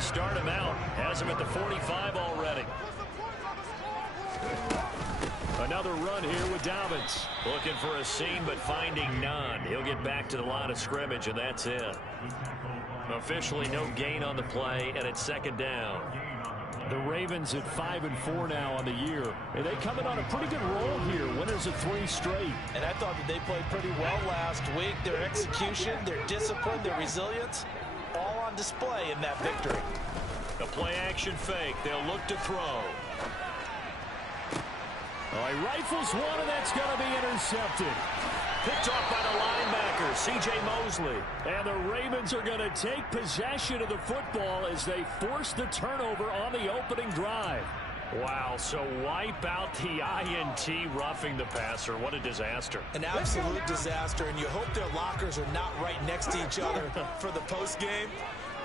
to start him out. Has him at the 45 already. Another run here with Dobbins. Looking for a seam, but finding none. He'll get back to the line of scrimmage, and that's it. Officially no gain on the play, and it's second down. The Ravens at 5-4 now on the year. And they come in on a pretty good roll here. Winners of 3 straight. And I thought that they played pretty well last week. Their execution, their discipline, their resilience, all on display in that victory. The play action fake. They'll look to throw. Oh, he rifles one, and that's going to be intercepted. Picked off by the linebacker, C.J. Mosley. And the Ravens are going to take possession of the football as they force the turnover on the opening drive. Wow, so wipe out the INT roughing the passer. What a disaster. An absolute disaster, and you hope their lockers are not right next to each other for the postgame.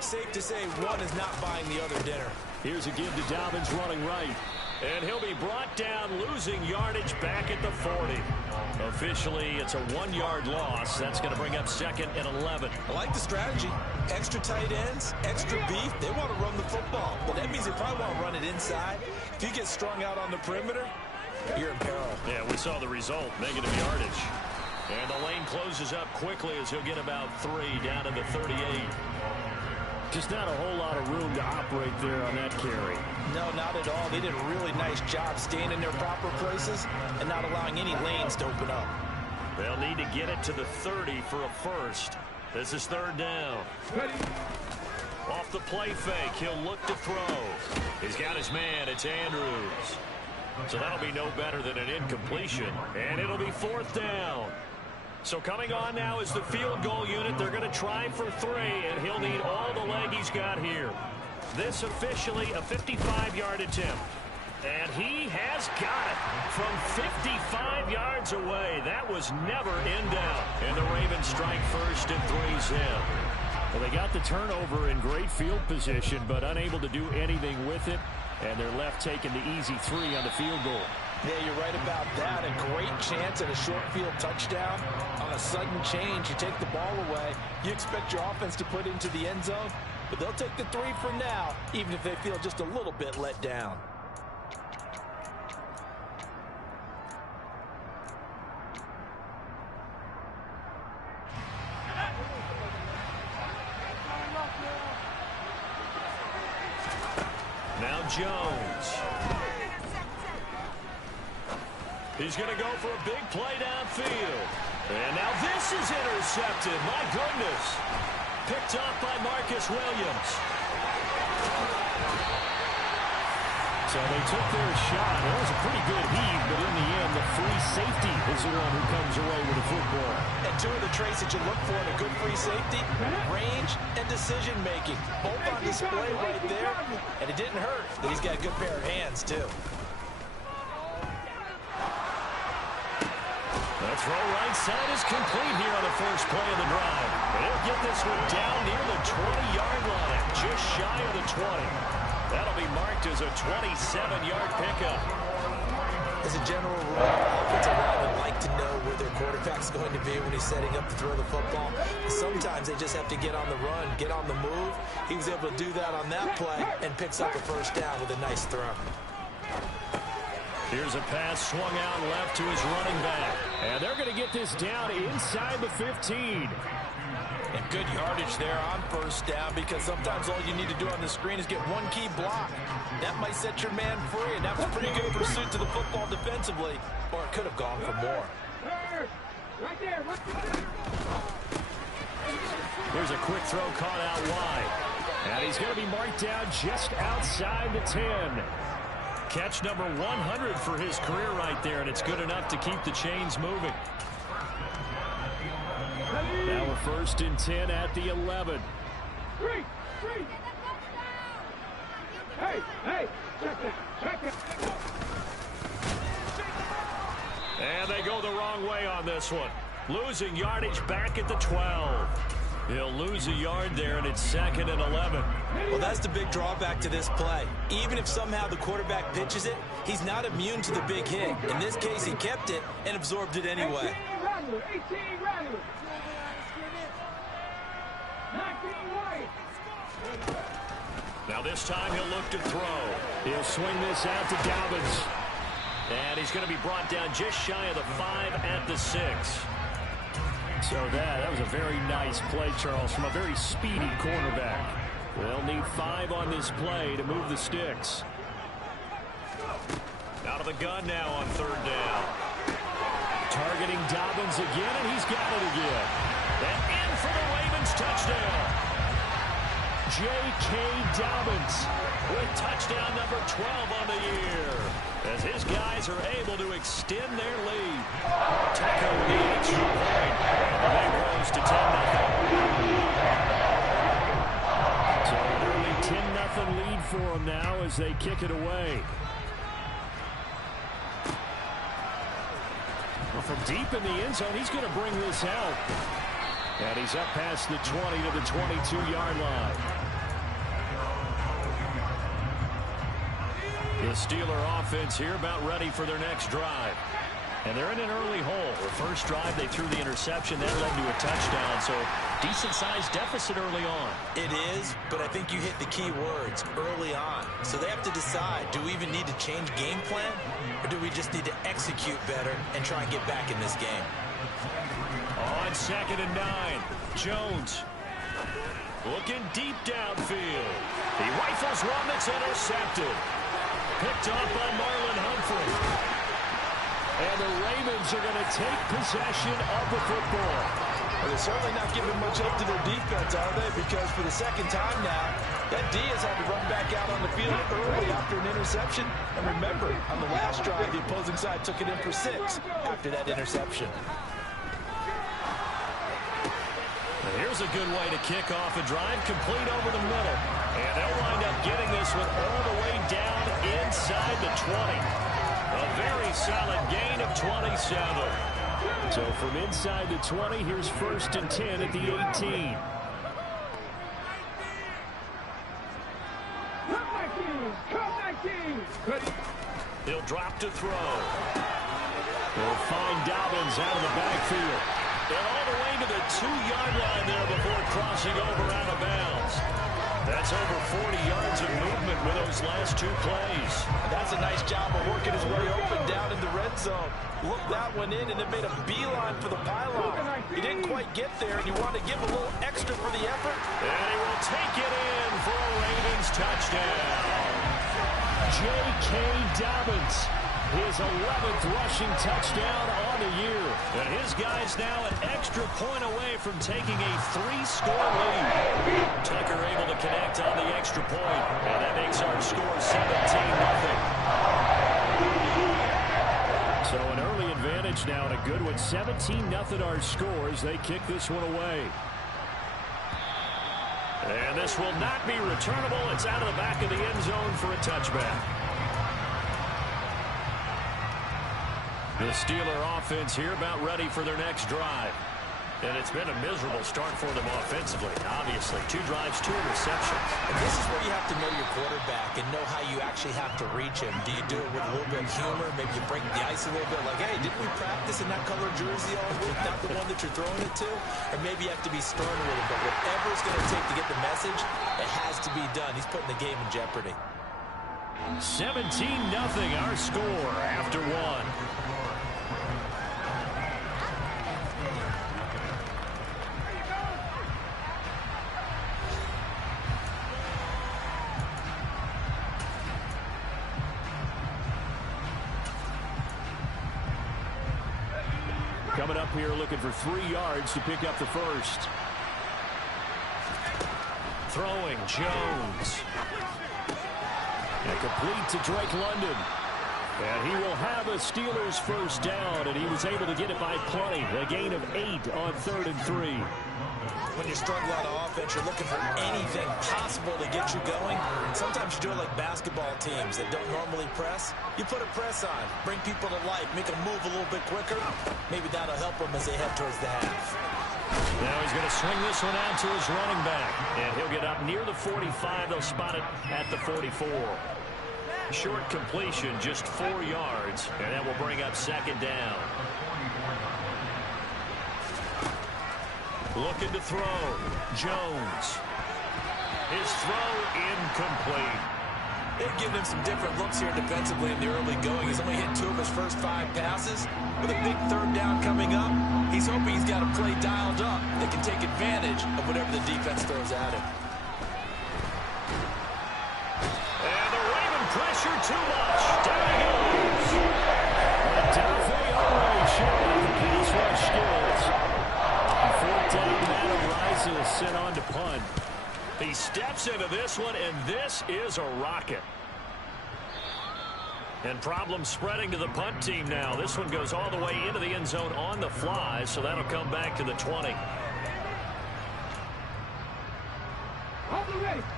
Safe to say one is not buying the other dinner. Here's a give to Dobbins running right. And he'll be brought down, losing yardage back at the 40. Officially, it's a 1-yard loss. That's going to bring up second and 11. I like the strategy. Extra tight ends, extra beef. They want to run the football. But that means they probably want to run it inside. If you get strung out on the perimeter, you're in peril. Yeah, we saw the result, negative yardage. And the lane closes up quickly as he'll get about 3 down to the 38. Just not a whole lot of room to operate there on that carry. No, not at all. They did a really nice job staying in their proper places and not allowing any lanes to open up. They'll need to get it to the 30 for a first. This is third down. Ready. Off the play fake, he'll look to throw. He's got his man, it's Andrews. So that'll be no better than an incompletion. And it'll be fourth down. So coming on now is the field goal unit. They're going to try for 3, and he'll need all the leg he's got here. This officially a 55-yard attempt. And he has got it from 55 yards away. That was never in doubt. And the Ravens strike first and 3's in. Well, they got the turnover in great field position, but unable to do anything with it. And they're left taking the easy 3 on the field goal. Yeah, you're right about that. A great chance at a short field touchdown. On a sudden change, you take the ball away. You expect your offense to put into the end zone, but they'll take the 3 for now, even if they feel just a little bit let down. Now Jones. He's going to go for a big play downfield. And now this is intercepted. My goodness. Picked off by Marcus Williams. So they took their shot. It was a pretty good heave, but in the end, the free safety is the one who comes away with the football. And 2 of the traits that you look for in a good free safety, range and decision-making. Both on display right there. And it didn't hurt that he's got a good pair of hands, too. The throw right side is complete here on the first play of the drive. And he'll get this one down near the 20-yard line, just shy of the 20. That'll be marked as a 27-yard pickup. As a general rule, offensive linemen like to know where their quarterback's going to be when he's setting up to throw the football. Sometimes they just have to get on the run, get on the move. He was able to do that on that play and picks up a first down with a nice throw. Here's a pass swung out left to his running back. And they're going to get this down inside the 15. And good yardage there on first down, because sometimes all you need to do on the screen is get one key block. That might set your man free, and that was pretty good pursuit to the football defensively, or it could have gone for more. Right there. Here's a quick throw caught out wide. And he's going to be marked down just outside the 10. Catch number 100 for his career right there, and it's good enough to keep the chains moving. Now we're first and 10 at the 11. Hey, check it. And they go the wrong way on this one. Losing yardage back at the 12. He'll lose a yard there, and it's second and 11. Well, that's the big drawback to this play. Even if somehow the quarterback pitches it, he's not immune to the big hit. In this case, he kept it and absorbed it anyway. 18 Rattler. 19 White. Now this time he'll look to throw. He'll swing this out to Dobbins. And he's going to be brought down just shy of the 5 at the 6. So that was a very nice play, Charles, from a very speedy cornerback. They'll need 5 on this play to move the sticks. Out of the gun now on 3rd down. Targeting Dobbins again, and he's got it again. And in for the Ravens touchdown. J.K. Dobbins with touchdown number 12 on the year, as his guys are able to extend their lead. Tucker with the extra point, and the lead grows to 10-0. So an early 10-0 lead for them now as they kick it away. Well, from deep in the end zone, he's going to bring this out. And he's up past the 20 to the 22-yard line. The Steeler offense here about ready for their next drive. And they're in an early hole. The first drive, they threw the interception. That led to a touchdown. So decent-sized deficit early on. It is, but I think you hit the key words, early on. So they have to decide, do we even need to change game plan? Or do we just need to execute better and try and get back in this game? On 2nd and 9, Jones looking deep downfield. He rifles one that's intercepted. Picked off by Marlon Humphrey. And the Ravens are going to take possession of the football. Well, they're certainly not giving much up to their defense, are they? Because for the second time now, that D has had to run back out on the field early after an interception. And remember, on the last drive, the opposing side took it in for 6 after that interception. Here's a good way to kick off a drive, complete over the middle. And they'll wind up getting this one all the way down inside the 20. A very solid gain of 27. So from inside the 20, here's 1st and 10 at the 18. Come 19. He'll drop to throw. They'll find Dobbins out of the backfield. And all the way to the 2-yard line there before crossing over out of bounds. That's over 40 yards of movement with those last 2 plays. And that's a nice job of working his way open down in the red zone. Looked that one in and then made a beeline for the pylon. He didn't quite get there, and you want to give a little extra for the effort. And he will take it in for a Ravens touchdown. J.K. Dobbins, his 11th rushing touchdown on the year. And his guys now an extra point away from taking a 3-score lead. Tucker able to connect on the extra point, and that makes our score 17-0. So an early advantage now, and a good one. 17-0 our scores. They kick this one away. And this will not be returnable. It's out of the back of the end zone for a touchback. The Steeler offense here about ready for their next drive. And it's been a miserable start for them offensively. Obviously, 2 drives, 2 interceptions. And this is where you have to know your quarterback and know how you actually have to reach him. Do you do it with a little bit of humor? Maybe you break the ice a little bit like, hey, didn't we practice in that color jersey all week? Not the one that you're throwing it to? Or maybe you have to be stern with him. But whatever it's going to take to get the message, it has to be done. He's putting the game in jeopardy. 17-0 our score after 1. Coming up here looking for 3 yards to pick up the first. Throwing Jones. And complete to Drake London. And he will have a Steelers first down, and he was able to get it by plenty. A gain of 8 on 3rd and 3. When you struggle out of offense, you're looking for anything possible to get you going. Sometimes you do it like basketball teams that don't normally press. You put a press on, bring people to life, make them move a little bit quicker. Maybe that'll help them as they head towards the half. Now he's going to swing this one out to his running back. And he'll get up near the 45. They'll spot it at the 44. Short completion, just 4 yards. And that will bring up 2nd down. Looking to throw. Jones. His throw incomplete. They've given him some different looks here defensively in the early going. He's only hit 2 of his first 5 passes. With a big third down coming up, he's hoping he's got a play dialed up that can take advantage of whatever the defense throws at him. And the Raven pressure too much. Down he goes. Dafe always showing the pass rush skills. On 4th down, Matt arises sent on to punt. He steps into this one, and this is a rocket. And problems spreading to the punt team now. This one goes all the way into the end zone on the fly, so that'll come back to the 20.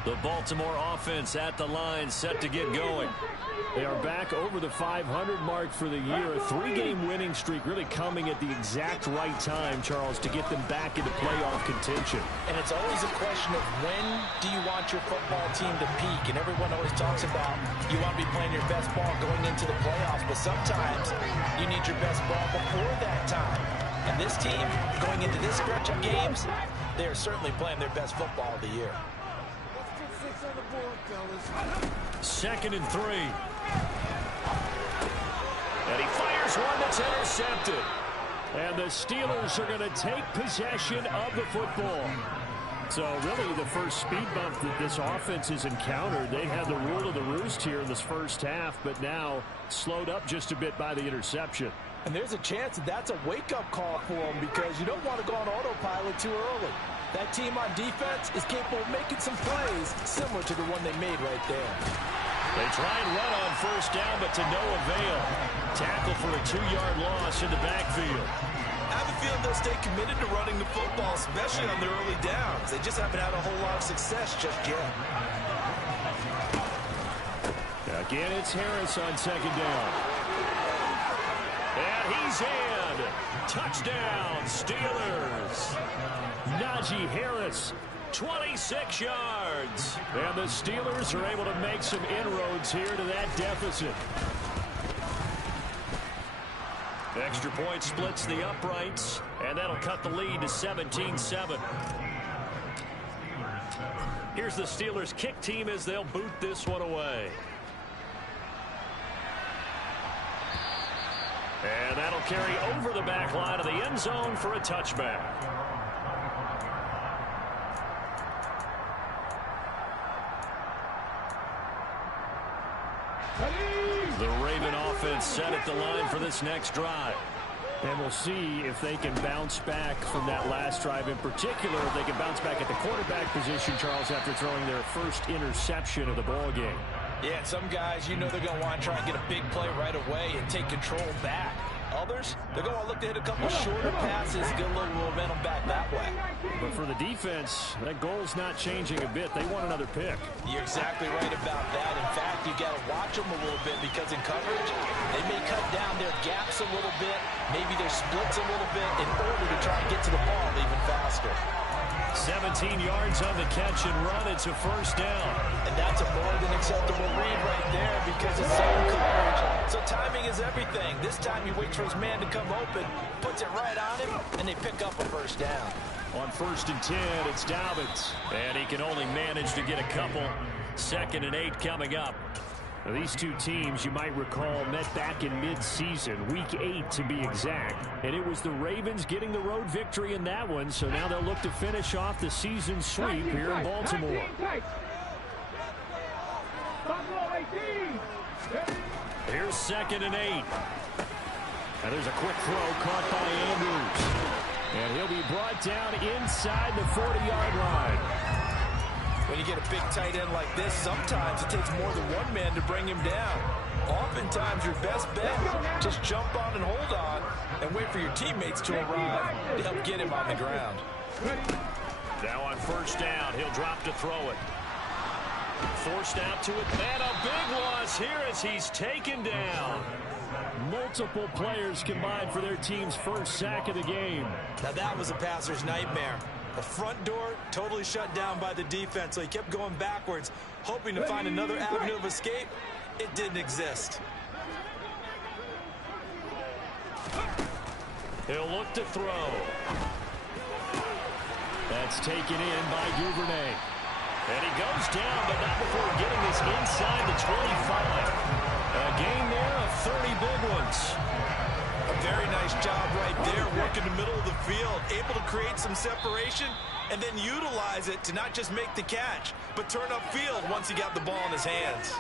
The Baltimore offense at the line, set to get going. They are back over the 500 mark for the year. A 3-game winning streak really coming at the exact right time, Charles, to get them back into playoff contention. And it's always a question of when do you want your football team to peak? And everyone always talks about you want to be playing your best ball going into the playoffs, but sometimes you need your best ball before that time. And this team, going into this stretch of games, they are certainly playing their best football of the year. 2nd and 3. And he fires one that's intercepted. And the Steelers are going to take possession of the football. So really the first speed bump that this offense has encountered. They had the rule of the roost here in this first half, but now slowed up just a bit by the interception. And there's a chance that that's a wake-up call for them because you don't want to go on autopilot too early. That team on defense is capable of making some plays similar to the one they made right there. They try and run on 1st down, but to no avail. Tackle for a 2-yard loss in the backfield. I have a feeling they'll stay committed to running the football, especially on their early downs. They just haven't had a whole lot of success just yet. Again, it's Harris on 2nd down. And he's in. Touchdown, Steelers. Najee Harris, 26 yards. and the Steelers are able to make some inroads here to that deficit. Extra point splits the uprights, and that'll cut the lead to 17-7. Here's the Steelers kick team as they'll boot this one away. And that'll carry over the back line of the end zone for a touchback. The Raven offense set at the line for this next drive. And we'll see if they can bounce back from that last drive. In particular, if they can bounce back at the quarterback position, Charles, after throwing their first interception of the ball game. Yeah, some guys, you know they're going to want to try and get a big play right away and take control back. Others, they're going to look to hit a couple shorter passes, get a little momentum back that way. But for the defense, that goal's not changing a bit. They want another pick. You're exactly right about that. In fact, you got to watch them a little bit because in coverage, they may cut down their gaps a little bit, maybe their splits a little bit in order to try and get to the ball even faster. 17 yards on the catch and run. It's a 1st down. And that's a more than acceptable read right there because it's zone coverage. So timing is everything. This time he waits for his man to come open, puts it right on him, and they pick up a 1st down. On 1st and 10, it's Dobbins. And he can only manage to get a couple. 2nd and 8 coming up. Now, these two teams, you might recall, met back in mid-season, week 8 to be exact. And it was the Ravens getting the road victory in that one, so now they'll look to finish off the season sweep here in Baltimore. Here's 2nd and 8. Now there's a quick throw caught by Andrews. And he'll be brought down inside the 40-yard line. When you get a big tight end like this, sometimes it takes more than one man to bring him down. Oftentimes, your best bet, just jump on and hold on and wait for your teammates to arrive to help get him on the ground. Now on 1st down, he'll drop to throw it. Forced out to it, and a big loss here as he's taken down. Multiple players combined for their team's first sack of the game. Now that was a passer's nightmare. The front door totally shut down by the defense, so he kept going backwards, hoping to find another avenue of escape. It didn't exist. He'll look to throw. That's taken in by Duvernay. And he goes down, but not before getting this inside the 25. A gain there of 30 big ones. A very nice job right there, working the middle of the field, able to create some separation and then utilize it to not just make the catch, but turn upfield once he got the ball in his hands.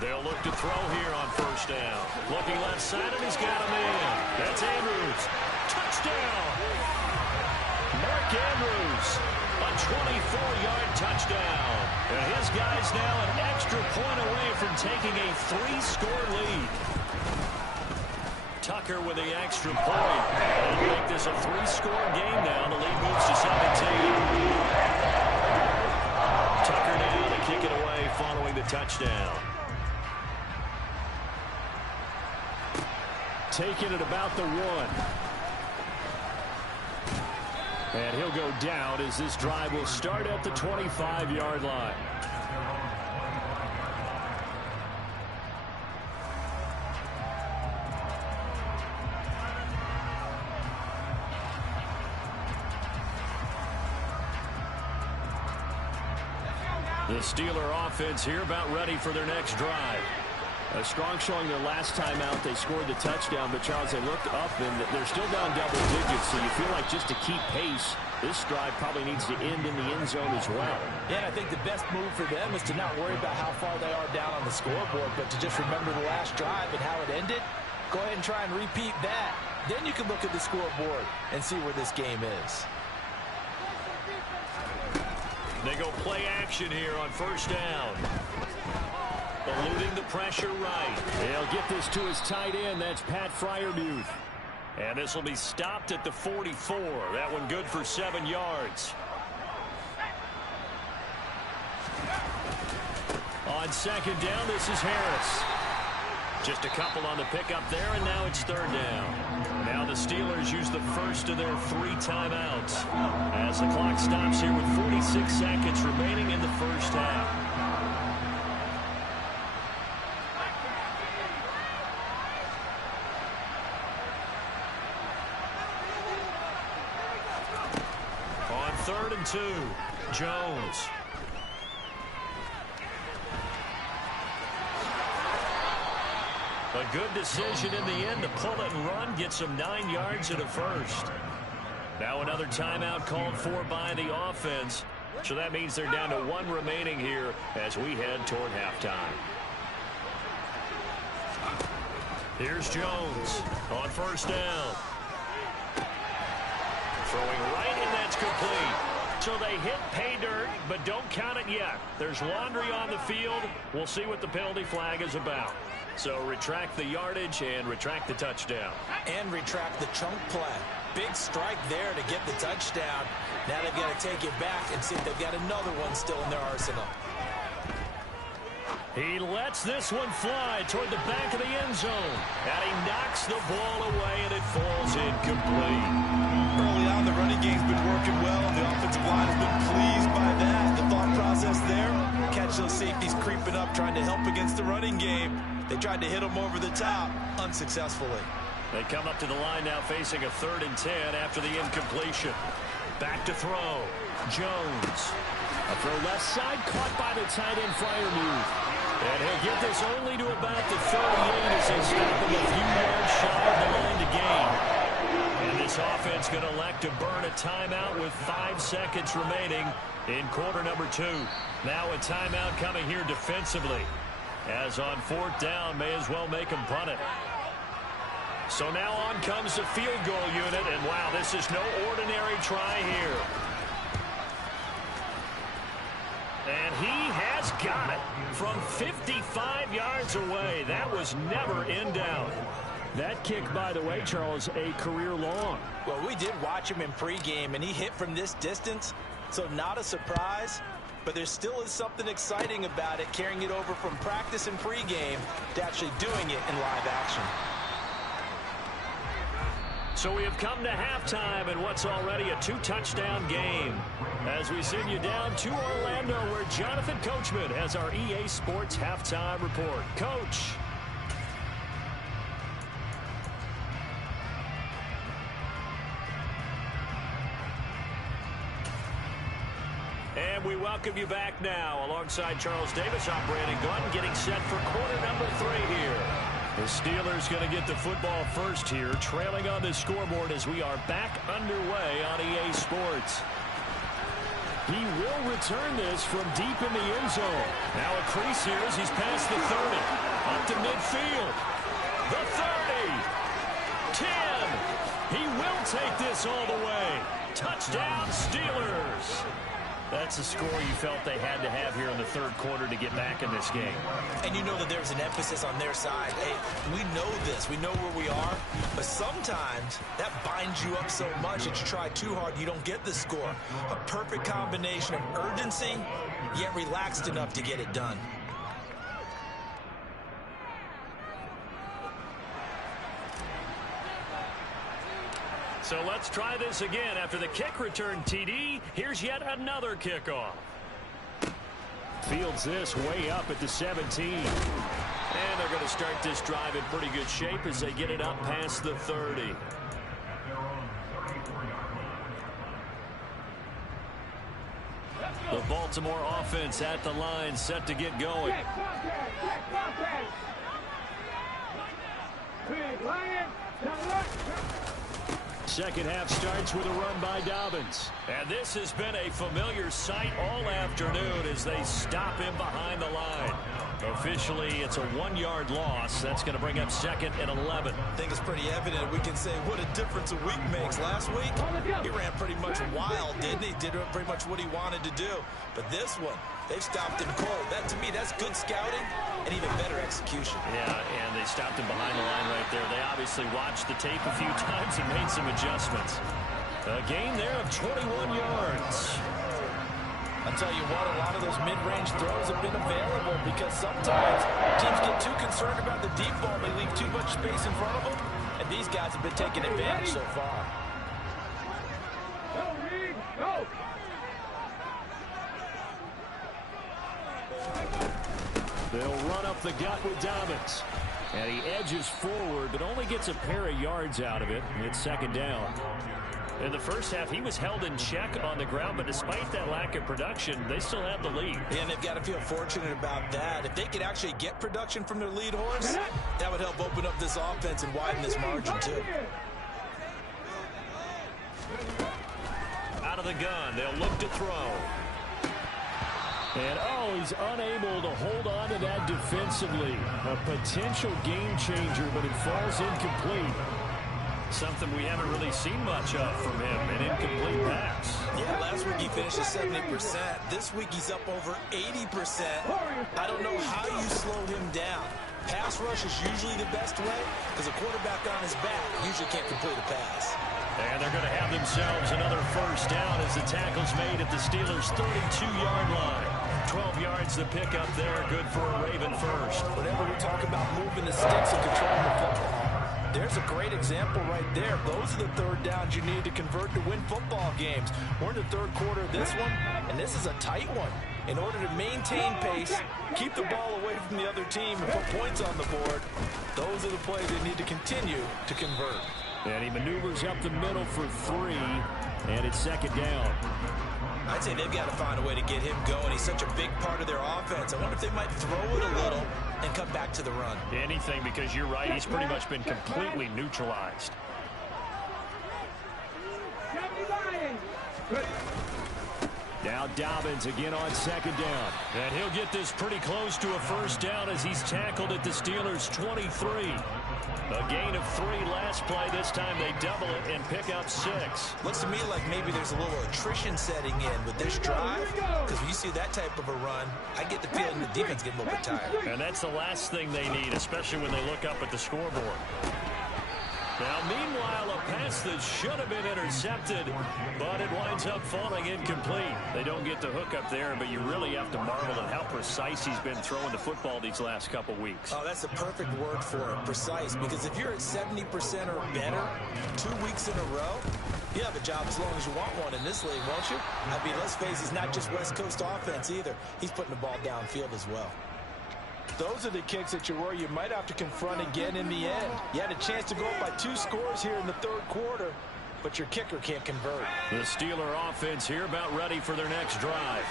They'll look to throw here on first down. Looking left side, and he's got a man. That's Andrews. Touchdown! Mark Andrews, a 24-yard touchdown. And his guy's now an extra point away from taking a 3-score lead. Tucker with the extra point. They'll make this a 3-score game now. The lead moves to 17. Tucker now to kick it away following the touchdown. Taking it about the 1. And he'll go down as this drive will start at the 25-yard line. The Steeler offense here about ready for their next drive. A strong showing their last time out. They scored the touchdown, but Charles, they looked up and they're still down double digits, so you feel like just to keep pace, this drive probably needs to end in the end zone as well. Yeah, and I think the best move for them is to not worry about how far they are down on the scoreboard, but to just remember the last drive and how it ended. Go ahead and try and repeat that. Then you can look at the scoreboard and see where this game is. They go play action here on first down. Eluding the pressure right. They'll get this to his tight end. That's Pat Freiermuth. And this will be stopped at the 44. That one good for 7 yards. On second down, this is Harris. Just a couple on the pickup there, and now it's third down. Now the Steelers use the first of their 3 timeouts as the clock stops here with 46 seconds remaining in the first half. On 3rd and 2, Jones. A good decision in the end to pull it and run, get some 9 yards and a first. Now another timeout called for by the offense. So that means they're down to 1 remaining here as we head toward halftime. Here's Jones on first down. Throwing right, and that's complete. So they hit pay dirt, but don't count it yet. There's laundry on the field. We'll see what the penalty flag is about. So retract the yardage and retract the touchdown. And retract the chunk play. Big strike there to get the touchdown. Now they've got to take it back and see if they've got another one still in their arsenal. He lets this one fly toward the back of the end zone. And he knocks the ball away, and it falls incomplete. Early on, the running game's been working well. The offensive line has been pleased by that. The thought process there, catch those safeties creeping up, trying to help against the running game. They tried to hit him over the top, unsuccessfully. They come up to the line now facing a 3rd and 10 after the incompletion. Back to throw. Jones. A throw left side, caught by the tight end Freiermuth. And he'll get this only to about the 38 as they stop him a few yards shy of the line to gain. And this offense going to elect to burn a timeout with 5 seconds remaining in quarter number 2. Now a timeout coming here defensively. As on 4th down, may as well make them punt it. So now on comes the field goal unit, and wow, this is no ordinary try here. And he has got it from 55 yards away. That was never in doubt. That kick, by the way, Charles, a career long. Well, we did watch him in pregame, and he hit from this distance, so not a surprise. But there still is something exciting about it, carrying it over from practice and pregame to actually doing it in live action. So we have come to halftime in what's already a 2-touchdown game. As we send you down to Orlando, where Jonathan Coachman has our EA Sports halftime report. Coach. And we welcome you back now. Alongside Charles Davis, I'm Brandon Gunn, getting set for quarter number 3 here. The Steelers going to get the football first here, trailing on the scoreboard as we are back underway on EA Sports. He will return this from deep in the end zone. Now a crease here as he's past the 30. Up to midfield. The 30. 10. He will take this all the way. Touchdown, Steelers. That's a score you felt they had to have here in the third quarter to get back in this game. And you know that there's an emphasis on their side. Hey, we know this. We know where we are. But sometimes that binds you up so much that you try too hard, you don't get the score. A perfect combination of urgency, yet relaxed enough to get it done. So let's try this again. After the kick return TD, here's yet another kickoff. Fields this way up at the 17. And they're going to start this drive in pretty good shape as they get it up past the 30. The Baltimore offense at the line, set to get going. Second half starts with a run by Dobbins. And this has been a familiar sight all afternoon as they stop him behind the line. Officially, it's a 1-yard loss. That's going to bring up 2nd and 11. I think it's pretty evident. We can say what a difference a week makes. Last week, he ran pretty much wild, didn't he? Did pretty much what he wanted to do. But this one, they've stopped him cold. That, to me, that's good scouting and even better execution. Yeah, and they stopped him behind the line right there. They obviously watched the tape a few times and made some adjustments. A gain there of 21 yards. I'll tell you what, a lot of those mid-range throws have been available because sometimes teams get too concerned about the deep ball. They leave too much space in front of them, and these guys have been taking advantage so far. They'll run up the gut with Dobbins. And he edges forward, but only gets a pair of yards out of it. It's 2nd down. In the first half, he was held in check on the ground, but despite that lack of production, they still have the lead. And they've got to feel fortunate about that. If they could actually get production from their lead horse, that would help open up this offense and widen this margin, too. Out of the gun, they'll look to throw. And, he's unable to hold on to that defensively. A potential game changer, but it falls incomplete. Something we haven't really seen much of from him, an incomplete pass. Yeah, last week he finished at 70%. This week he's up over 80%. I don't know how you slow him down. Pass rush is usually the best way because a quarterback on his back usually can't complete a pass. And they're going to have themselves another first down as the tackle's made at the Steelers' 32-yard line. 12 yards to pick up there, good for a Raven first. Whenever we talk about moving the sticks and controlling the football, there's a great example right there. Those are the third downs you need to convert to win football games. We're in the third quarter of this one, and this is a tight one. In order to maintain pace, keep the ball away from the other team, and put points on the board, those are the plays they need to continue to convert. And he maneuvers up the middle for 3, and it's 2nd down. I'd say they've got to find a way to get him going. He's such a big part of their offense. I wonder if they might throw it a little and come back to the run. Anything, because you're right, he's pretty much been completely neutralized. Now Dobbins again on 2nd down. And he'll get this pretty close to a first down as he's tackled at the Steelers' 23. A gain of 3 last play. This time they double it and pick up 6. Looks to me like maybe there's a little attrition setting in with this drive, because when you see that type of a run, I get the feeling the defense getting a little bit tired. And that's the last thing they need, especially when they look up at the scoreboard. Now, meanwhile, a pass that should have been intercepted, but it winds up falling incomplete. They don't get the hook up there, but you really have to marvel at how precise he's been throwing the football these last couple weeks. Oh, that's the perfect word for it, precise, because if you're at 70% or better 2 weeks in a row, you have a job as long as you want one in this league, won't you? I mean, let's face it, he's not just West Coast offense either. He's putting the ball downfield as well. Those are the kicks that you worry you might have to confront again in the end. You had a chance to go up by 2 scores here in the third quarter, but your kicker can't convert. The Steeler offense here about ready for their next drive.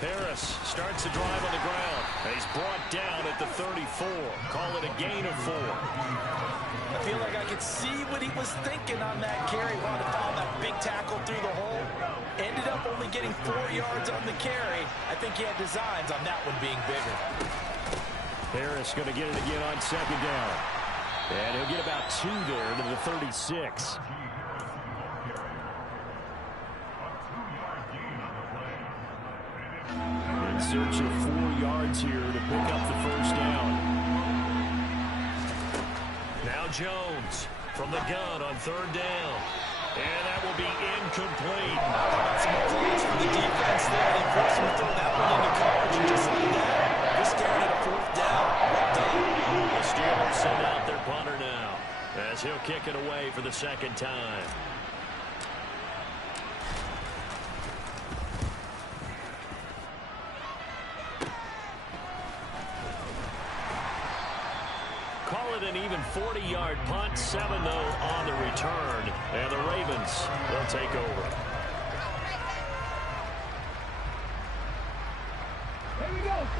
Harris starts the drive on the ground. He's brought down at the 34. Call it a gain of 4. I feel like I could see what he was thinking on that carry. Wanted to follow that big tackle through the hole. Ended up only getting 4 yards on the carry. I think he had designs on that one being bigger. Harris going to get it again on second down. And he'll get about 2 there to the 36. In search of 4 yards here to pick up the first down. Now Jones from the gun on 3rd down. And that will be incomplete. Some applause for the defense there. They forced him to throw that one into coverage. And just like that, they're scared at a 4th down. Well done. The Steelers send out their punter now as he'll kick it away for the 2nd time. Call it an even 40-yard punt, 7 though on the return, and the Ravens will take over.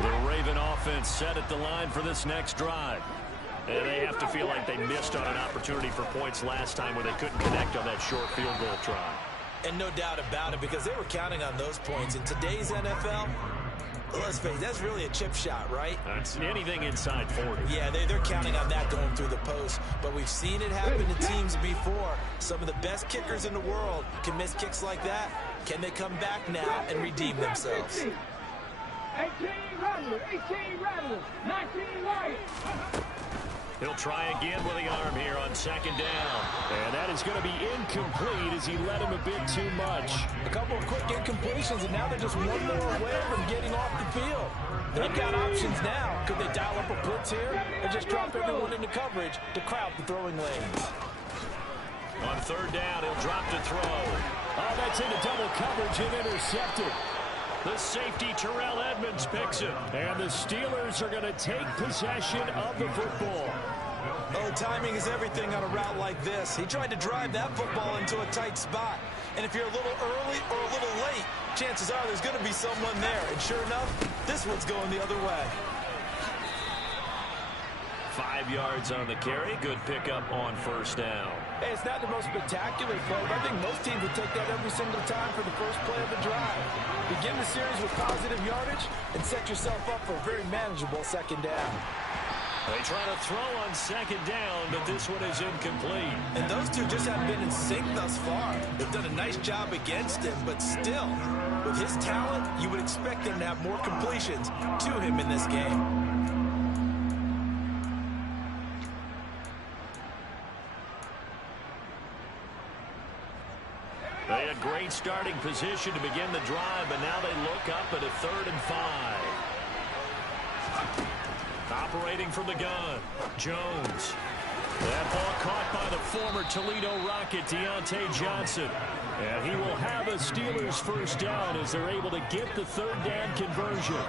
The Raven offense set at the line for this next drive. And they have to feel like they missed on an opportunity for points last time when they couldn't connect on that short field goal try. And no doubt about it, because they were counting on those points. In today's NFL, let's face it, that's really a chip shot, right? That's anything inside 40. Yeah, they're counting on that going through the post. But we've seen it happen to teams before. Some of the best kickers in the world can miss kicks like that. Can they come back now and redeem themselves? 18 rattlers, 18 rattlers, 19 white. He'll try again with the arm here on 2nd down. And that is going to be incomplete as he led him a bit too much. A couple of quick incompletions, and now they're just one more away from getting off the field. They've got options now. Could they dial up a blitz here or just drop everyone into coverage to crowd the throwing lanes? On 3rd down, he'll drop to throw. Oh, that's into double coverage and intercepted. The safety, Terrell Edmonds, picks it. And the Steelers are going to take possession of the football. Oh, timing is everything on a route like this. He tried to drive that football into a tight spot. And if you're a little early or a little late, chances are there's going to be someone there. And sure enough, this one's going the other way. 5 yards on the carry. Good pickup on 1st down. Hey, it's not the most spectacular play, but I think most teams would take that every single time for the first play of the drive. Begin the series with positive yardage and set yourself up for a very manageable 2nd down. They try to throw on 2nd down, but this one is incomplete. And those two just haven't been in sync thus far. They've done a nice job against him, but still, with his talent, you would expect him to have more completions to him in this game. They had great starting position to begin the drive, but now they look up at a 3rd and 5. Operating from the gun, Jones. That ball caught by the former Toledo Rocket, Deontay Johnson. And he will have a Steelers 1st down as they're able to get the 3rd down conversion.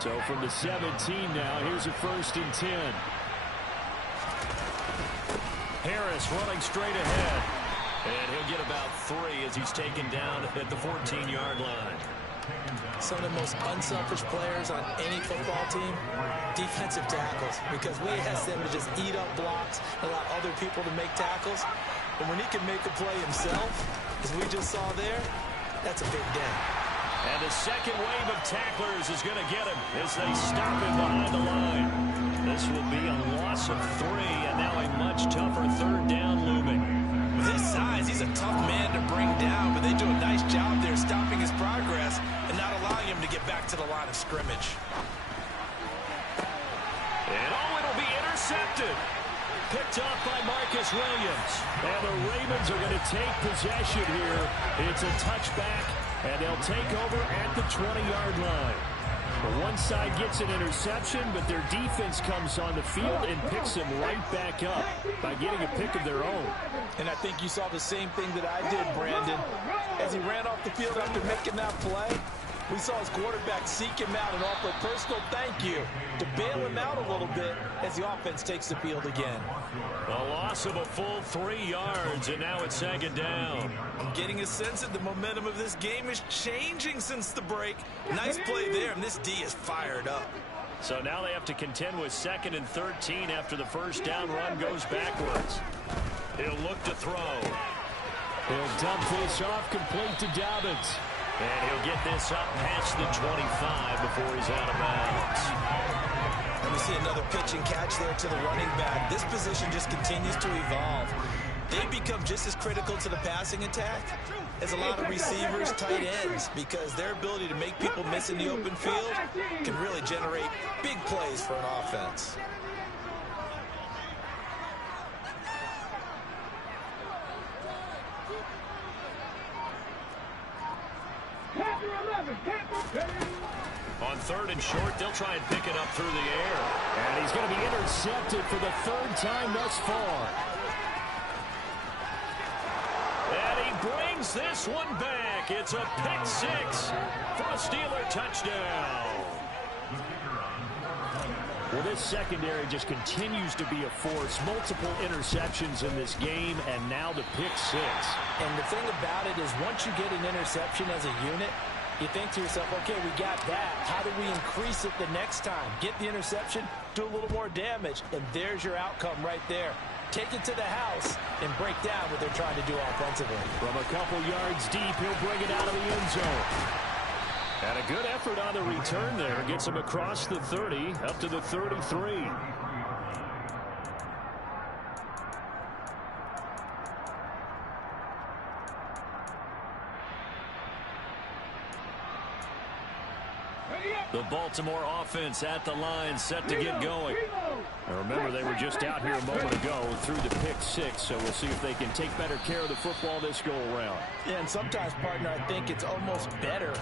So from the 17 now, here's a 1st and 10. Harris running straight ahead. And he'll get about 3 as he's taken down at the 14-yard line. Some of the most unselfish players on any football team, defensive tackles, because we ask them to just eat up blocks, allow other people to make tackles. But when he can make a play himself, as we just saw there, that's a big day. And the second wave of tacklers is going to get him as they stop him behind the line. This will be a loss of 3, and now a much tougher 3rd down looming. With his size, he's a tough man to bring down, but they do a nice job there stopping his progress and not allowing him to get back to the line of scrimmage. And it'll be intercepted. Picked up by Marcus Williams. And the Ravens are going to take possession here. It's a touchback, and they'll take over at the 20-yard line. One side gets an interception, but their defense comes on the field and picks them right back up by getting a pick of their own. And I think you saw the same thing that I did, Brandon. As he ran off the field after making that play, We saw his quarterback seek him out and offer a personal thank you to bail him out a little bit as the offense takes the field again. A loss of a full 3 yards, and now it's second down. I'm getting a sense that the momentum of this game is changing since the break. Nice play there, and this D is fired up. So now they have to contend with 2nd and 13 after the first down run goes backwards. He'll look to throw. He'll dump this off complete to Dobbins. And he'll get this up past the 25 before he's out of bounds. And we see another pitch and catch there to the running back. This position just continues to evolve. They become just as critical to the passing attack as a lot of receivers, tight ends, because their ability to make people miss in the open field can really generate big plays for an offense. On 3rd and short, they'll try and pick it up through the air. And he's going to be intercepted for the 3rd time thus far. And he brings this one back. It's a pick 6 for a Steeler touchdown. Well, this secondary just continues to be a force. Multiple interceptions in this game, and now the pick 6. And the thing about it is once you get an interception as a unit, you think to yourself, okay, we got that. How do we increase it the next time? Get the interception, do a little more damage, and there's your outcome right there. Take it to the house and break down what they're trying to do offensively. From a couple yards deep, he'll bring it out of the end zone. And a good effort on the return there. Gets him across the 30, up to the 33. The Baltimore offense at the line, set to get going. Now remember, they were just out here a moment ago through the pick 6, so we'll see if they can take better care of the football this go-around. Yeah, and sometimes, partner, I think it's almost better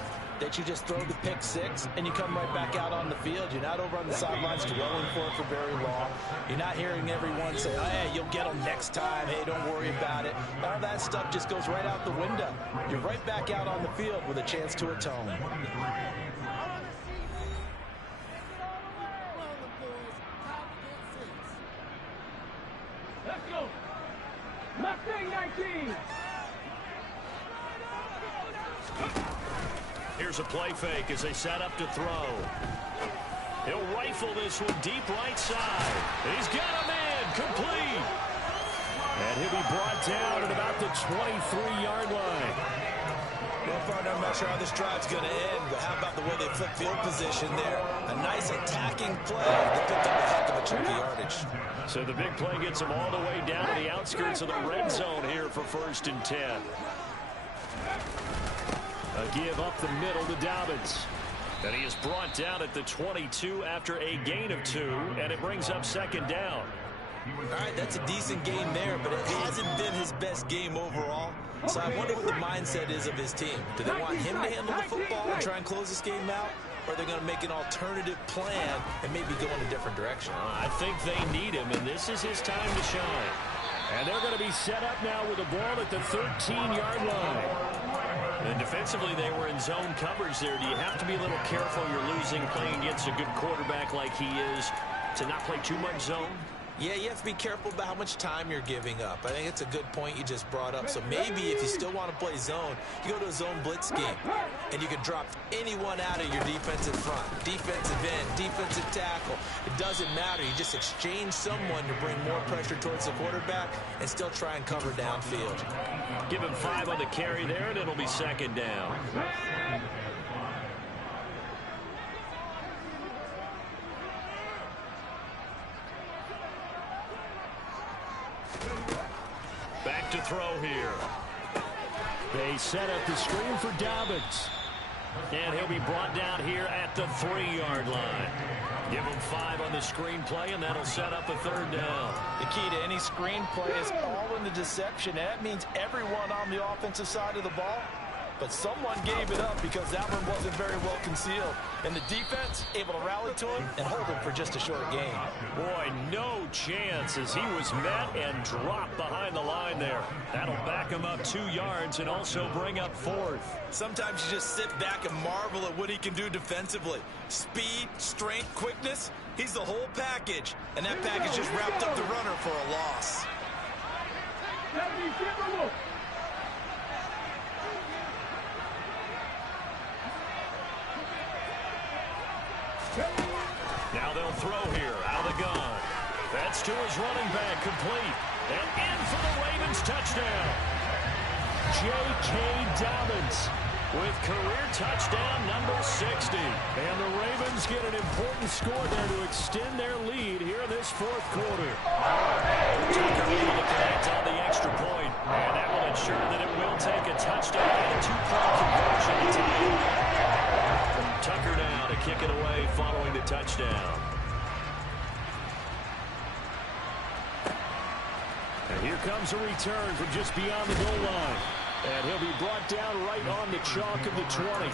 that you just throw the pick 6 and you come right back out on the field. You're not over on the sidelines dwelling for it for very long. You're not hearing everyone say, oh, hey, you'll get them next time. Hey, don't worry about it. All that stuff just goes right out the window. You're right back out on the field with a chance to atone. Let's go. Mustang 19. Here's a play fake as they set up to throw. He'll rifle this one deep right side. He's got a man complete. And he'll be brought down at about the 23-yard line. Well, partner, I'm not sure how this drive's going to end, but how about the way they flip field position there? A nice attacking play that picked up a heck of a chunk of yardage. So the big play gets him all the way down to the outskirts of the red zone here for 1st and 10. A give up the middle to Dobbins. And he is brought down at the 22 after a gain of 2, and it brings up 2nd down. All right, that's a decent game there, but it hasn't been his best game overall. So I wonder what the mindset is of his team. Do they want him to handle the football and try and close this game out? Or are they going to make an alternative plan and maybe go in a different direction? I think they need him, and this is his time to shine. And they're going to be set up now with the ball at the 13-yard line. And defensively, they were in zone coverage there. Do you have to be a little careful? You're losing playing against a good quarterback like he is to not play too much zone? Yeah, you have to be careful about how much time you're giving up. I think it's a good point you just brought up. So maybe if you still want to play zone, you go to a zone blitz scheme, and you can drop anyone out of your defensive front. Defensive end, defensive tackle. It doesn't matter. You just exchange someone to bring more pressure towards the quarterback and still try and cover downfield. Give him 5 on the carry there, and it'll be 2nd down. Back to throw here. They set up the screen for Dobbins. And he'll be brought down here at the 3-yard line. Give him 5 on the screen play, and that'll set up a 3rd down. The key to any screen play is all in the deception. And that means everyone on the offensive side of the ball but someone gave it up because that one wasn't very well concealed. And the defense able to rally to him and hold him for just a short gain. Boy, no chance as he was met and dropped behind the line there. That'll back him up 2 yards and also bring up 4th. Sometimes you just sit back and marvel at what he can do defensively. Speed, strength, quickness, he's the whole package. And that package just wrapped up the runner for a loss. Now they'll throw here out of the gun. That's to his running back, complete. And in for the Ravens touchdown. J.K. Dobbins with career touchdown number 60. And the Ravens get an important score there to extend their lead here in this 4th quarter. Tucker able to connect on the extra point. And that will ensure that it will take a touchdown and a 2-point conversion to tie it. Tucker now to kick it away following the touchdown. And here comes a return from just beyond the goal line. And he'll be brought down right on the chalk of the 20.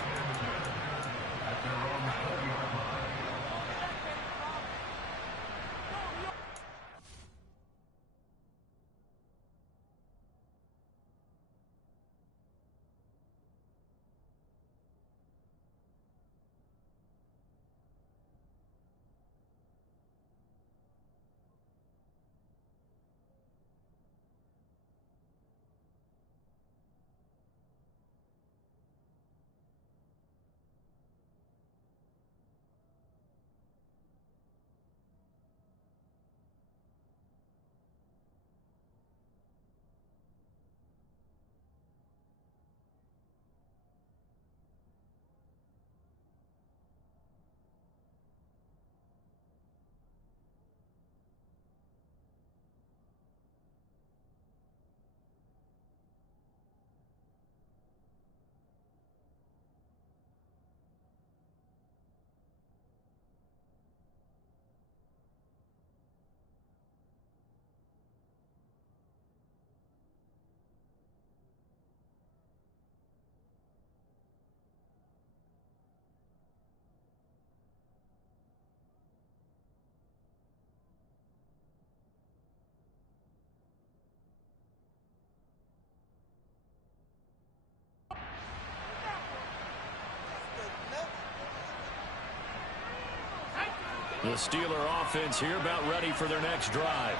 The Steeler offense here about ready for their next drive.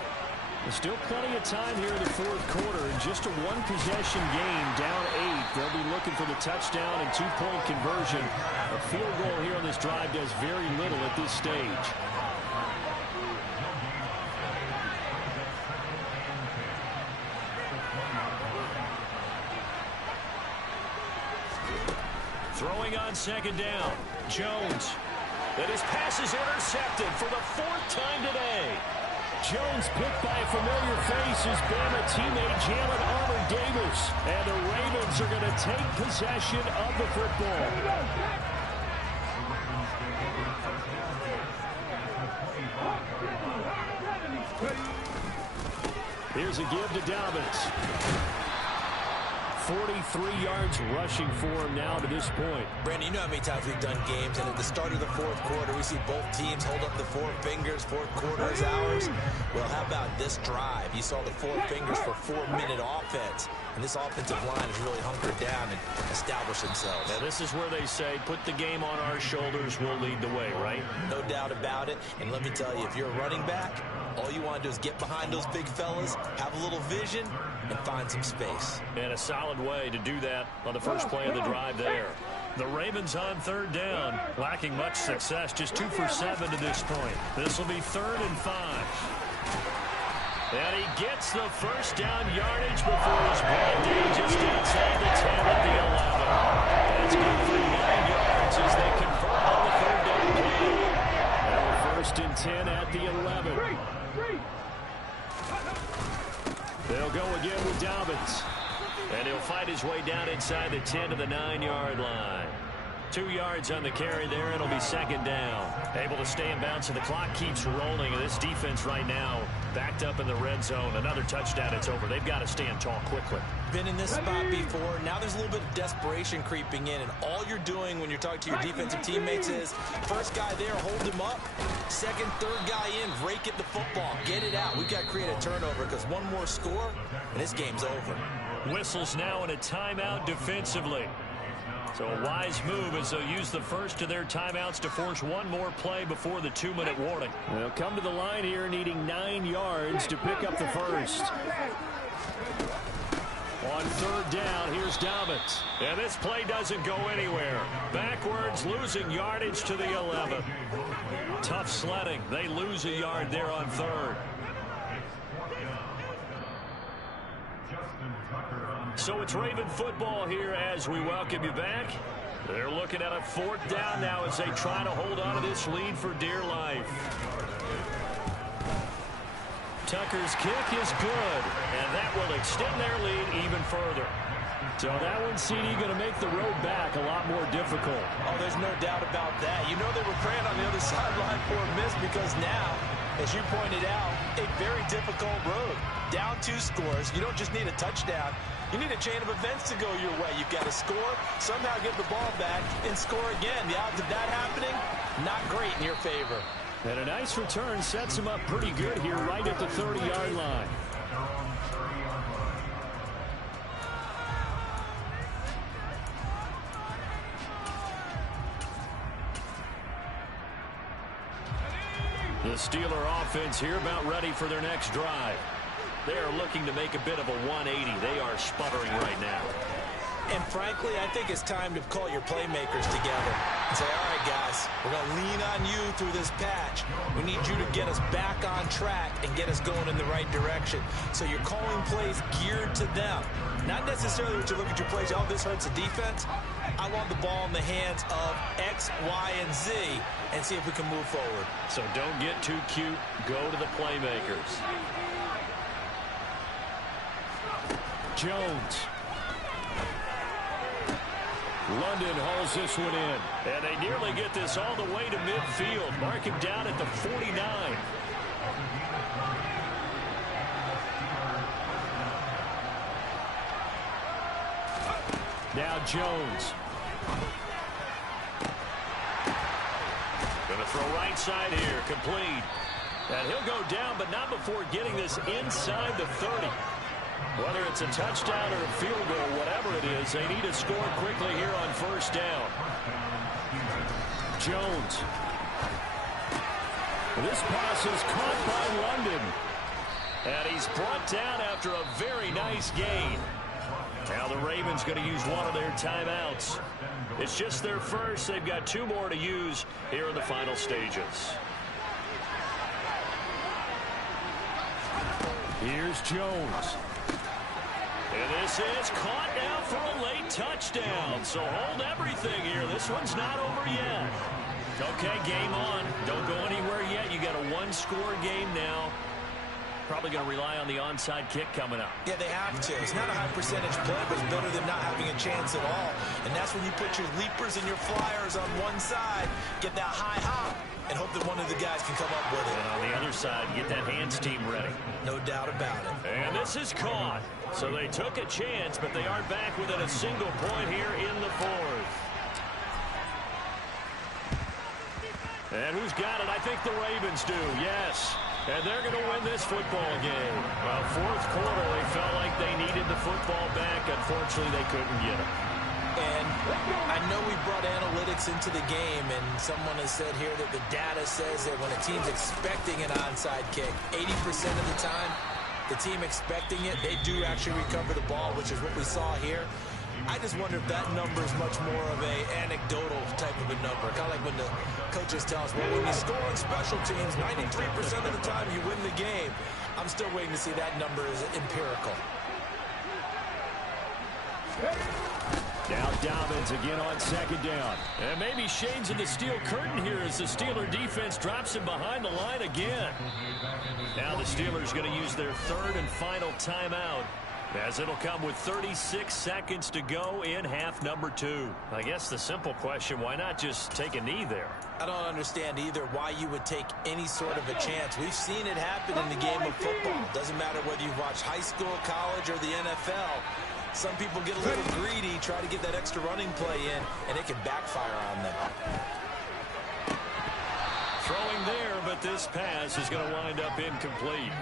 There's still plenty of time here in the 4th quarter. In just a 1-possession game, down 8. They'll be looking for the touchdown and 2-point conversion. A field goal here on this drive does very little at this stage. Throwing on 2nd down. Jones. And his pass is intercepted for the 4th time today. Jones picked by a familiar face, his Bama teammate Jalen Armour-Davis. And the Ravens are going to take possession of the football. Here's a give to Dobbins. 43 yards rushing for him now to this point. Brandon, you know how many times we've done games, and at the start of the 4th quarter, we see both teams hold up the 4 fingers. 4th quarter is ours. Well, how about this drive? You saw the 4 fingers for 4-minute offense, and this offensive line has really hunkered down and established themselves. Now, this is where they say, put the game on our shoulders, we'll lead the way, right? No doubt about it. And let me tell you, if you're a running back, all you want to do is get behind those big fellas, have a little vision, and find some space. And a solid way to do that on the first play of the drive there. The Ravens on 3rd down, lacking much success, just 2 for 7 to this point. This will be 3rd and 5. And he gets the first down yardage before he's brought down just inside the 10 at the 11. That's good for 9 yards as they convert on the 3rd down play. Now 1st and 10 at the 11. They'll go again with Dobbins. And he'll fight his way down inside the 10 to the 9-yard line. 2 yards on the carry there. It'll be second down. Able to stay in bounds, so the clock keeps rolling. And this defense right now backed up in the red zone. Another touchdown, it's over. They've got to stand tall quickly. Been in this spot before. Now there's a little bit of desperation creeping in. And all you're doing when you're talking to your defensive teammates is, first guy there, hold him up. Second, third guy in, rake at the football. Get it out. We've got to create a turnover because one more score, and this game's over. Whistles now in a timeout defensively. So a wise move as they'll use the first of their timeouts to force one more play before the 2-minute warning. They'll come to the line here needing 9 yards to pick up the first. On third down, here's Dobbins. And this play doesn't go anywhere. Backwards, losing yardage to the 11. Tough sledding. They lose a yard there on third. So it's Raven football here as we welcome you back. They're looking at a fourth down now as they try to hold on to this lead for dear life. Tucker's kick is good, and that will extend their lead even further. So that one, CD, going to make the road back a lot more difficult. Oh, there's no doubt about that. You know they were praying on the other sideline for a miss because now, as you pointed out, a very difficult road. Down 2 scores. You don't just need a touchdown. You need a chain of events to go your way. You've got to score, somehow get the ball back, and score again. The odds of that happening, not great in your favor. And a nice return sets him up pretty good here right at the 30-yard line. The Steeler offense here about ready for their next drive. They are looking to make a bit of a 180. They are sputtering right now. And frankly, I think it's time to call your playmakers together and say, all right, guys, we're going to lean on you through this patch. We need you to get us back on track and get us going in the right direction. So you're calling plays geared to them. Not necessarily what you look at your plays, oh, this hurts the defense. I want the ball in the hands of X, Y, and Z and see if we can move forward. So don't get too cute. Go to the playmakers. Jones. London hauls this one in. And they nearly get this all the way to midfield. Mark him down at the 49. Now Jones. Going to throw right side here. Complete. And he'll go down, but not before getting this inside the 30. Whether it's a touchdown or a field goal, whatever it is, they need to score quickly here on first down. Jones. This pass is caught by London. And he's brought down after a very nice gain. Now the Ravens going to use one of their timeouts. It's just their first. They've got 2 more to use here in the final stages. Here's Jones. And this is caught now for a late touchdown. So hold everything here. This one's not over yet. Okay, game on. Don't go anywhere yet. You got a 1-score game now. Probably going to rely on the onside kick coming up. Yeah, they have to. It's not a high percentage play, but it's better than not having a chance at all. And that's when you put your leapers and your flyers on one side, get that high hop, and hope that one of the guys can come up with it. And on the other side, get that hands team ready. No doubt about it. And this is caught. So they took a chance, but they are back within a single point here in the 4th. And who's got it? I think the Ravens do, yes. And they're going to win this football game. Well, 4th quarter, they felt like they needed the football back. Unfortunately, they couldn't get it. And I know we brought analytics into the game, and someone has said here that the data says that when a team's expecting an onside kick, 80% of the time, the team expecting it, they do actually recover the ball, which is what we saw here. I just wonder if that number is much more of a anecdotal type of a number. Kind of like when the coaches tell us, well, when you score on special teams, 93% of the time you win the game. I'm still waiting to see that number is empirical. Now Dobbins again on 2nd down. And maybe shades in the steel curtain here as the Steeler defense drops him behind the line again. Now the Steelers going to use their 3rd and final timeout As it'll come with 36 seconds to go in half number 2. I guess the simple question, why not just take a knee there? I don't understand either why you would take any sort of a chance. We've seen it happen in the game of football. Doesn't matter whether you've watched high school, college, or the NFL. Some people get a little greedy, try to get that extra running play in, and it can backfire on them. Throwing there, but this pass is going to wind up incomplete.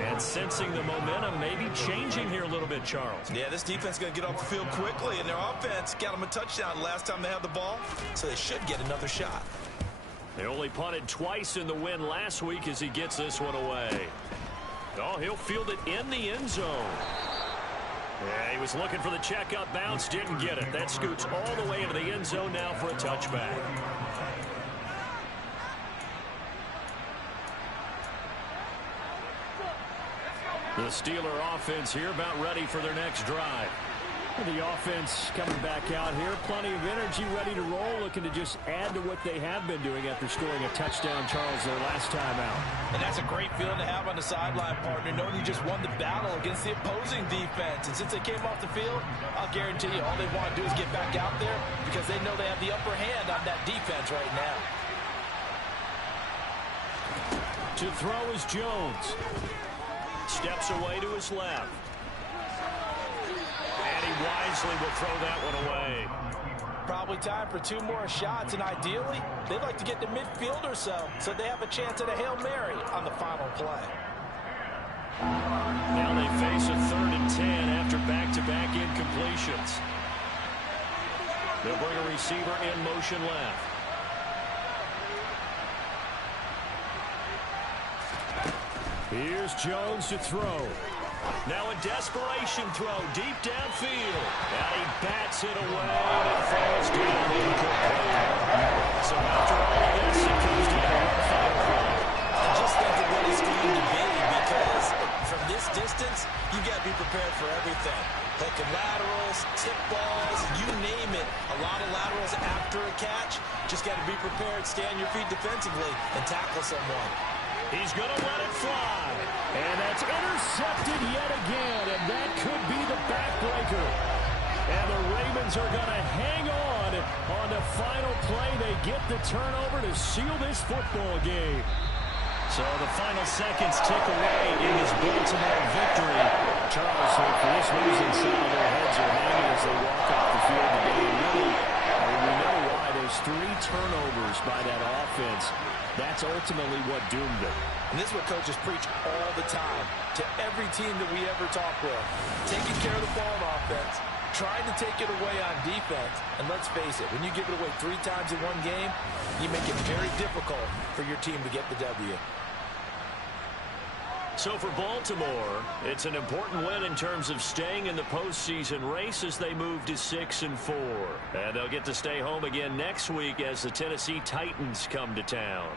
And sensing the momentum maybe changing here a little bit, Charles. Yeah, this defense is going to get off the field quickly, and their offense got them a touchdown last time they had the ball, so they should get another shot. They only punted twice in the win last week as he gets this one away. Oh, he'll field it in the end zone. Yeah, he was looking for the check-up bounce, didn't get it. That scoots all the way into the end zone now for a touchback. The Steeler offense here about ready for their next drive. The offense coming back out here. Plenty of energy, ready to roll, looking to just add to what they have been doing after scoring a touchdown, Charles, their last time out. And that's a great feeling to have on the sideline, partner, knowing you just won the battle against the opposing defense. And since they came off the field, I'll guarantee you all they want to do is get back out there because they know they have the upper hand on that defense right now. To throw is Jones. Steps away to his left. And he wisely will throw that one away. Probably time for 2 more shots, and ideally, they'd like to get to midfield or so they have a chance at a Hail Mary on the final play. Now they face a 3rd and 10 after back-to-back incompletions. They'll bring a receiver in motion left. Here's Jones to throw. Now a desperation throw deep downfield. And he bats it away and it falls down incomplete. So after all of this, it comes down to the final play. And just think of what it's going to be because from this distance, you've got to be prepared for everything. Hook and laterals, tip balls, you name it. A lot of laterals after a catch. Just got to be prepared, stay on your feet defensively, and tackle someone. He's going to let it fly. And that's intercepted yet again, and that could be the backbreaker. And the Ravens are going to hang on the final play. They get the turnover to seal this football game. So the final seconds tick away in this Baltimore victory. Charles, for this reason, some of their heads are hanging as they walk off the field today. Really, we know why. Those 3 turnovers by that offense. That's ultimately what doomed them. And this is what coaches preach all the time to every team that we ever talk with. Taking care of the ball on offense, trying to take it away on defense. And let's face it, when you give it away 3 times in one game, you make it very difficult for your team to get the W. So for Baltimore, it's an important win in terms of staying in the postseason race as they move to 6-4. And they'll get to stay home again next week as the Tennessee Titans come to town.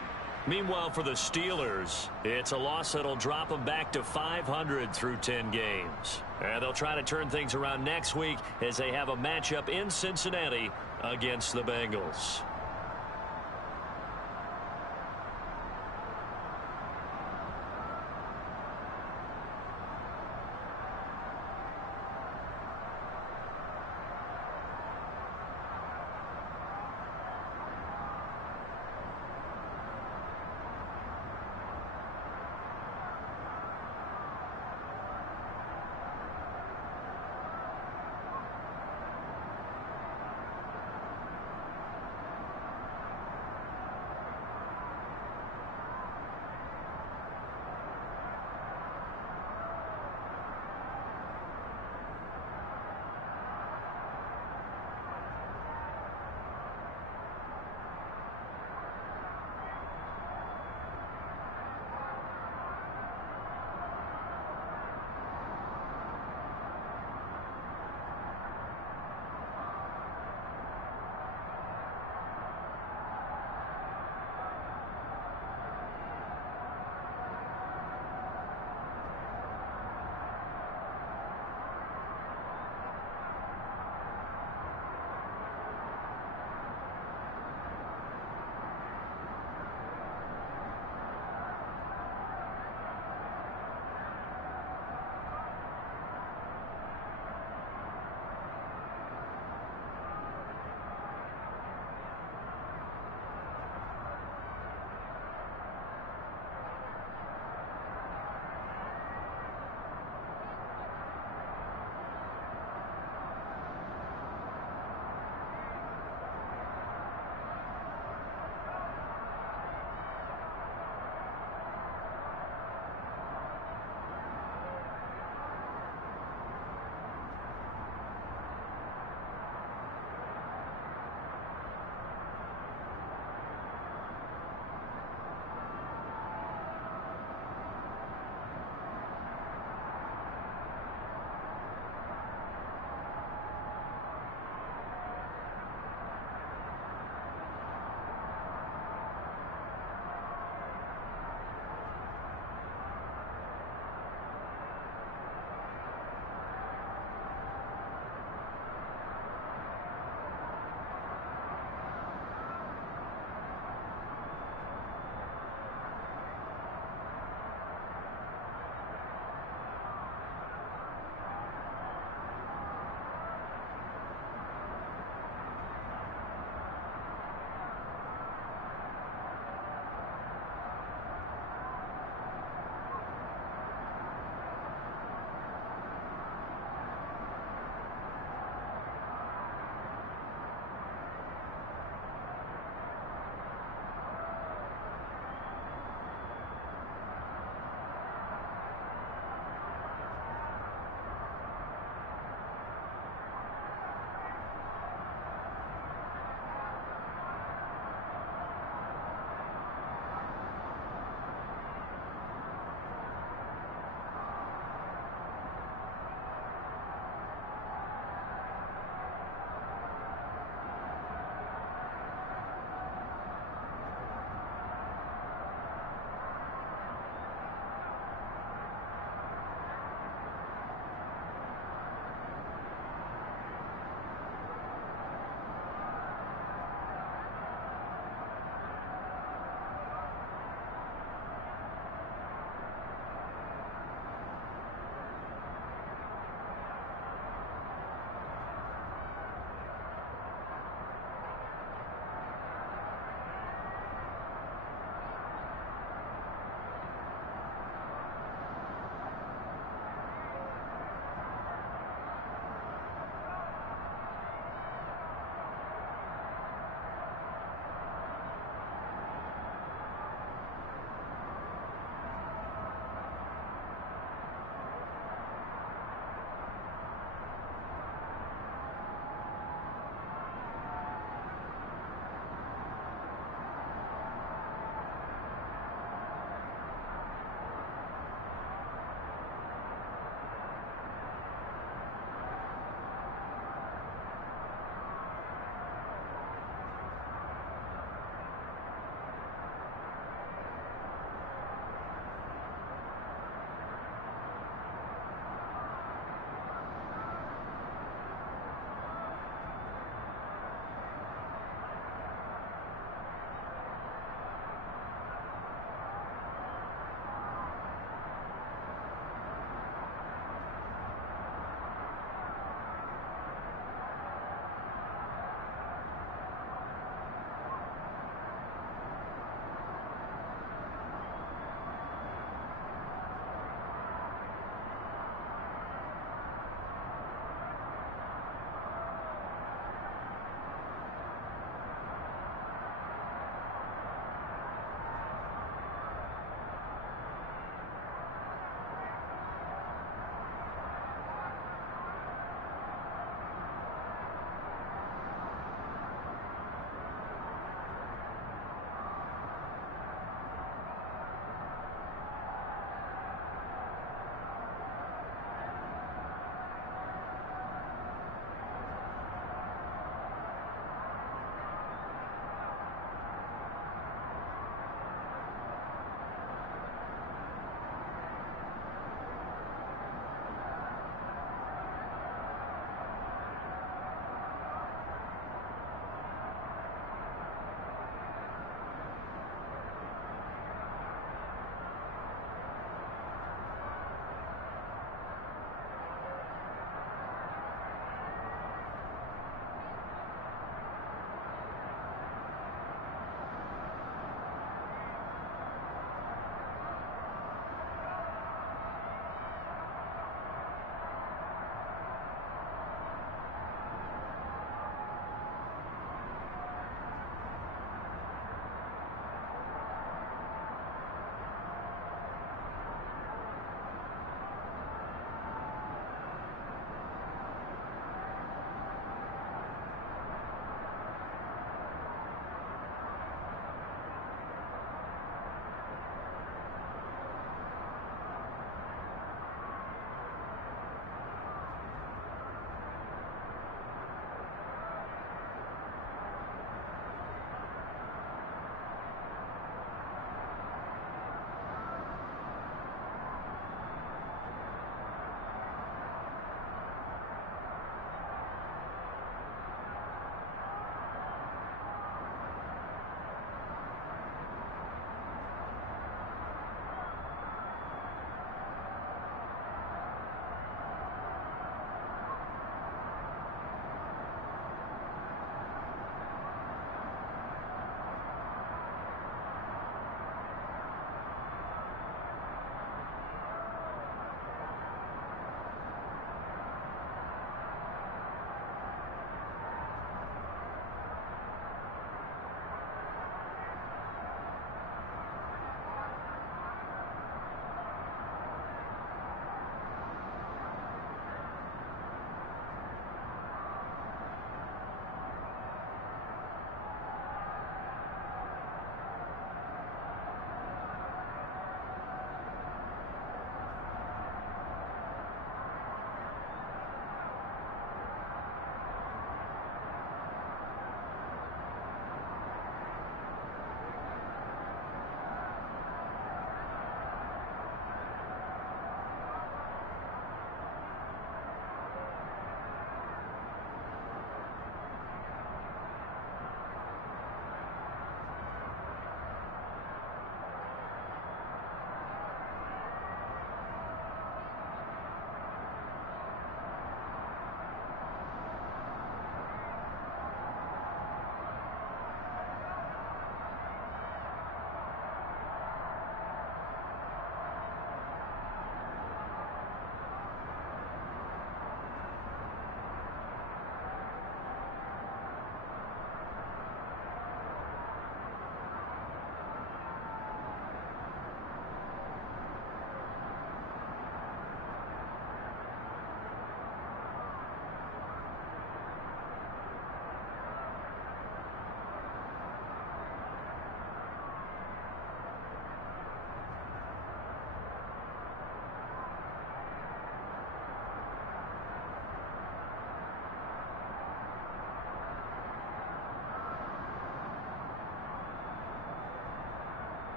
Meanwhile, for the Steelers, it's a loss that'll drop them back to 500 through 10 games. And they'll try to turn things around next week as they have a matchup in Cincinnati against the Bengals.